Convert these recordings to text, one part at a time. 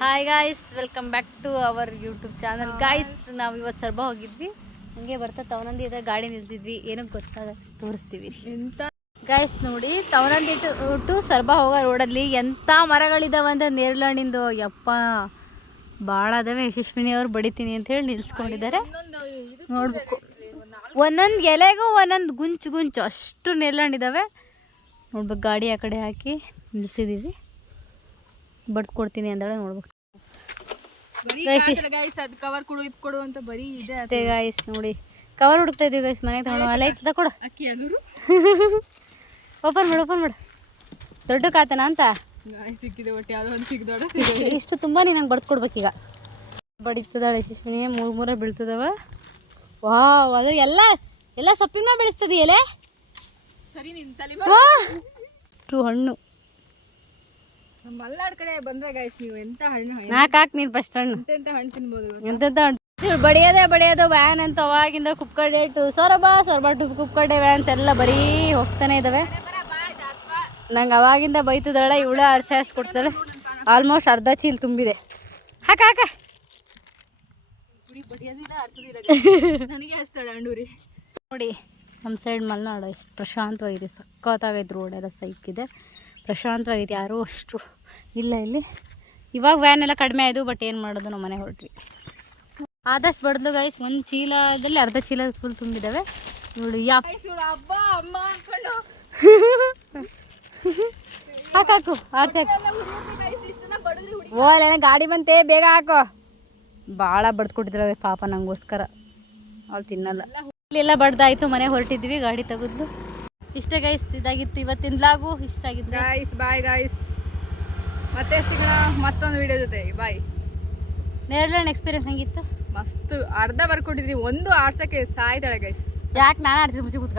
Hi guys, welcome back to our YouTube channel. Guys, ನಾವು ಇವತ್ತು ಸರ್ಬಾ ಹೋಗಿದ್ವಿ. ಹಂಗೆ ಬರ್ತಾ ತವನಂದಿ ಹತ್ರ ಗಾಡಿ ನಿಲ್ಸಿದ್ವಿ. ಏನೋ ಗೊತ್ತಾಗ ತೋರಿಸ್ತೀವಿ ಎಂತ. ಗಾಯ್ಸ್ ನೋಡಿ, ತವನಂದಿ ಟು ಸರ್ಬಾ ಹೋಗೋ ರೋಡಲ್ಲಿ ಎಂಥ ಮರಗಳಿದಾವೆ ಅಂತ ನೇರಳೆಹಣ್ಣಿಂದು. ಯಪ್ಪ ಭಾಳ ಅದಾವೆ. ಯಶಸ್ವಿನಿ ಅವ್ರು ಬಡಿತೀನಿ ಅಂತ ಹೇಳಿ ನಿಲ್ಸ್ಕೊಂಡಿದ್ದಾರೆ. ನೋಡ್ಬೇಕು, ಒಂದೊಂದು ಎಲೆಗೂ ಒಂದೊಂದು ಗುಂಚು ಅಷ್ಟು ನೇರಳೆಹಣ್ಣಿದಾವೆ. ನೋಡ್ಬೇಕು, ಗಾಡಿ ಆ ಕಡೆ ಹಾಕಿ ನಿಲ್ಸಿದ್ದೀವಿ. ಬಡ್ದು ಕೊಡ್ತೀನಿ ಅಂದಾಳೆ. ನೋಡ್ಬೇಕು ಕವರ್ ಕೊಡು ಅಂತ ಬರೀ ಇದೆ ಗಾಯ್ಸ್. ನೋಡಿ, ಕವರ್ ಹುಡುಕ್ತಾ ಇದೀವಿ ಗೈಸ್. ಮನೆಗೆ ತಗೊಂಡು ಅಲ್ಲ ಇರ್ತದ ಕೊಡು. ಅಕ್ಕಿ ಅದೂರು ಓಪನ್ ಮಾಡು. ದೊಡ್ಡ ಕಾತನ ಅಂತ ಸಿಕ್ಕಿದೆ ಒಟ್ಟು ಯಾವುದೋ ಒಂದು ಸಿಕ್ಕಿದೋಡ ಇಷ್ಟು ತುಂಬ ನಂಗೆ ಬಡ್ದು ಕೊಡ್ಬೇಕೀಗ. ಬಡಿತದಾಳೆ ಯಶಸ್ವಿನಿ. ಮೂರೇ ಬೀಳ್ತದವ. ವಾವ್, ಅದ್ರ ಎಲ್ಲ ಸೊಪ್ಪಿನ ಬೆಳೆಸ್ತದೆ ಎಲೆ. ಸರಿ ನಿಂತಲಿ ಹಣ್ಣು ಮಲ್ನಾಡ್ ಕಡೆ ಬಂದ್ರೆ ಗೈಸ್, ನೀವು ಎಂತ ಹಣ್ಣು ನಾಲ್ಕು ನೀನು ಫಸ್ಟ್ ಹಣ್ಣು ಎಂತ ಹಣ್ಣು ತಿನ್ಬೋದು. ಎಂತೆಂತ ಹಣ್ಣು ಬಡಿಯೋದು ವ್ಯಾನ್ ಅಂತ. ಅವಾಗಿಂದ ಕುಪ್ಪಕಡೆ ಟು ಸೊರಬ ಟು ಕುಪ್ಪಕಡೆ ವ್ಯಾನ್ಸ್ ಎಲ್ಲ ಬರೀ ಹೋಗ್ತಾನೆ ಇದ್ದಾವೆ. ನಂಗೆ ಅವಾಗಿಂದ ಬೈತದಾಳೆ ಇವಳು. ಅರ್ಸಾಸ್ ಕೊಡ್ತಾಳೆ. ಆಲ್ಮೋಸ್ಟ್ ಅರ್ಧ ಚೀಲ ತುಂಬಿದೆ. ಹಾಕ ನನಗೆ ಹಚ್ತಾಳೆ ಹಣ್ಣೂರಿ. ನೋಡಿ, ನಮ್ಮ ಸೈಡ್ ಮಲೆನಾಡು ಎಷ್ಟು ಪ್ರಶಾಂತವಾಗಿದೆ. ಸಖತ್ತಾಗೈತೆ. ರೋಡೆಲ್ಲ ಸೈಕಿದೆ, ಪ್ರಶಾಂತವಾಗಿದೆ. ಯಾರೂ ಅಷ್ಟು ಇಲ್ಲ ಇಲ್ಲಿ. ಇವಾಗ ವ್ಯಾನ್ ಎಲ್ಲ ಕಡಿಮೆ ಆಯಿತು. ಬಟ್ ಏನು ಮಾಡೋದು, ನಮ್ಮ ಮನೆ ಹೊರಟ್ವಿ. ಆದಷ್ಟು ಬಡ್ದು ಗೈಸ್. ಒಂದು ಚೀಲದಲ್ಲಿ ಅರ್ಧ ಚೀಲ ಫುಲ್ ತುಂಬಿದ್ದಾವೆ. ನೋಡಿ ಹಬ್ಬ ಅಮ್ಮ ಅನ್ಕೊಂಡು ಹಾಕು ಆಡ್ಸಾಕು. ಓಲ್ಲ ಗಾಡಿ ಬಂತೆ, ಬೇಗ ಹಾಕು. ಭಾಳ ಬಡ್ದು ಕೊಟ್ಟಿದ್ರೆ ಪಾಪ ನಂಗೋಸ್ಕರ. ಅವ್ಳು ತಿನ್ನಲ್ಲ. ಇಲ್ಲೆಲ್ಲ ಬಡ್ದಾಯ್ತು. ಮನೆ ಹೊರಟಿದ್ವಿ, ಗಾಡಿ ತೆಗೆದ್ಲು. ಇಷ್ಟೇ ಗೈಸ್, ಇದಾಗಿತ್ತು ಇವತ್ತಿನ ಬ್ಲಾಗು. ಇಷ್ಟ ಆಗಿತ್ತು ಗೈಸ್. ಬಾಯ್ ಗೈಸ್, ಮತ್ತೆ ಸಿಗೋಣ ಮತ್ತೊಂದು ವಿಡಿಯೋ ಜೊತೆ. ಬಾಯ್. ನೇರಳೆಹಣ್ಣು ಎಕ್ಸ್ಪೀರಿಯನ್ಸ್ ಹೆಂಗಿತ್ತು? ಮಸ್ತ್. ಅರ್ಧ ಬರ್ಕೊಟ್ಟಿದ್ವಿ, ಒಂದು ಆಡ್ಸಕ್ಕೆ ಸಾಯ್ತಾಳೆ ಗೈಸ್. ಯಾಕೆ ನಾನು ಆಡ್ಸಿದ್ದು? ಮುಚ್ಚಿ ಕೂತ್ಕ.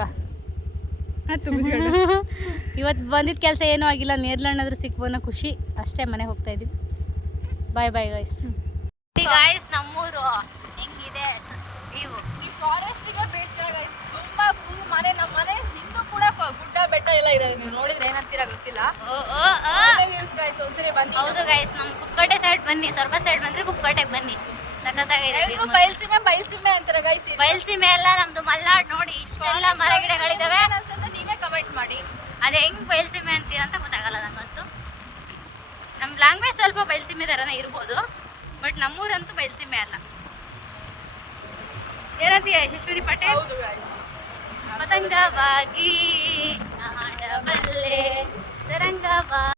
ಇವತ್ತು ಬಂದಿದ್ದ ಕೆಲಸ ಏನೂ ಆಗಿಲ್ಲ. ನೇರಳೆಹಣ್ಣಾದ್ರೂ ಸಿಕ್ಬೋನ ಖುಷಿ ಅಷ್ಟೇ. ಮನೆಗೆ ಹೋಗ್ತಾ ಇದ್ದೀವಿ. Bye guys. ಗಾಯ್ಸ್, ನಮ್ಮೂರು ಹೆಂಗಿದೆ ನೀವು? ಈ ಫಾರೆಸ್ಟಿಗೆ ಬೀಳ್ತಾರೆ ಗೈಸ್. ತುಂಬಾ ಫುಲ್ ಮನೆ. ನಮ್ಮ ಮನೆ ಹಿಂದೂ ಕೂಡ ಗುಡ್ಡ ಬೆಟ್ಟ ಎಲ್ಲ ಇದೆ. ನೀವು ನೋಡಿದ್ರೆ ಏನಂತೀರಾ ಗೊತ್ತಿಲ್ಲ. ಒಂದ್ಸರಿ ಬನ್ನಿ. ಹೌದು ಗೈಸ್, ನಮ್ಮ ಕುಪ್ಪಕಟ್ಟೆ ಸೈಡ್ ಬನ್ನಿ. ಸೊರಬ ಸೈಡ್ ಬಂದ್ರೆ ಕುಪ್ಪಕಟ್ಟೆಗೆ ಬನ್ನಿ. ಸಖತ್ತಾಗಿದೆ. ಬಯಲ್ಸೀಮೆ ಅಂತಾರೆ ಗೈಸ್. ಬಯಲ್ಸೀಮೆ ಎಲ್ಲ ನಮ್ದು ಮಲ್ನಾಡ್. ನೋಡಿ, ಇಷ್ಟೆಲ್ಲ ಮರ ಗಿಡಗಳಿದಾವೆ. ಅನ್ಸುತ್ತೆ, ನೀವೇ ಕಮೆಂಟ್ ಮಾಡಿ. ಅದೇ ಹೆಂಗ್ ಬಯಲ್ಸೀಮೆ ಅಂತೀರ ಅಂತ ಗೊತ್ತಾಗಲ್ಲ ನಂಗಂತೂ. ನಮ್ಮ ಲ್ಯಾಂಗ್ವೇಜ್ ಸ್ವಲ್ಪ ಬಯಲ್ಸೀಮೆ ಥರನೇ ಇರ್ಬೋದು, ಬಟ್ ನಮ್ಮೂರಂತೂ ಬಯಲ್ಸೀಮೆ ಅಲ್ಲ. ಏನಂತೀಯ ಯಶಸ್ವಿನಿ ಪಟೇಲ್? ಹೌದು ಗೈಸ್. ಪತಂಗವಾಗಿ ಆಡಬಲ್ಲೆ ತರಂಗವಾಗಿ